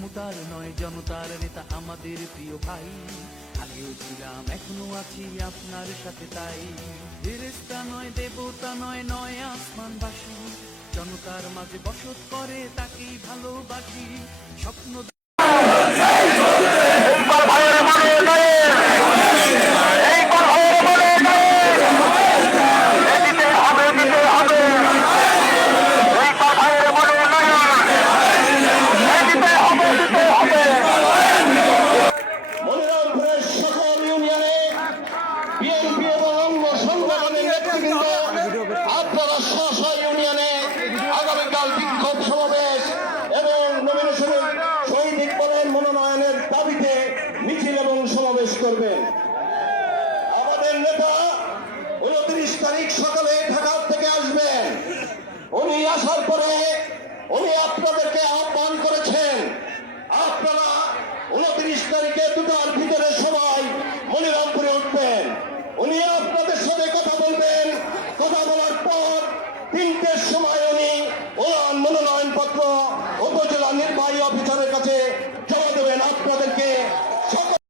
ক্ষমতার নয় জনতার নেতা আমাদের প্রিয় ভাই। আগেও ছিলাম এখনো আছি আপনার সাথে, তাই ফেরেশতা নয় দেবতা নয় নয় আসমানবাসী, জনতার মাঝে বসত করে তাকেই ভালোবাসি। স্বপ্ন আপনারা স্ব ইউনিয়নে আগামীকাল বিক্ষোভ সমাবেশ এবং নমিনেশনের শহীদ বলেন মনোনয়নের দাবিতে মিছিল এবং সমাবেশ করবেন। আমাদের নেতা 29 তারিখ সকালে ঢাকা থেকে আসবেন। উনি আসার পরে উনি আপনাদেরকে আহ্বান করেছেন, আপনারা 29 তারিখে 2টার ভিতরে সবাই মনিরামপুরে উঠবেন। উনি আপনাদের সাথে কথা বলবেন। কথা বলার পর 3টের সময় উনি ওনার মনোনয়ন পত্র উপজেলা নির্বাহী অফিসারের কাছে জমা দেবেন। আপনাদেরকে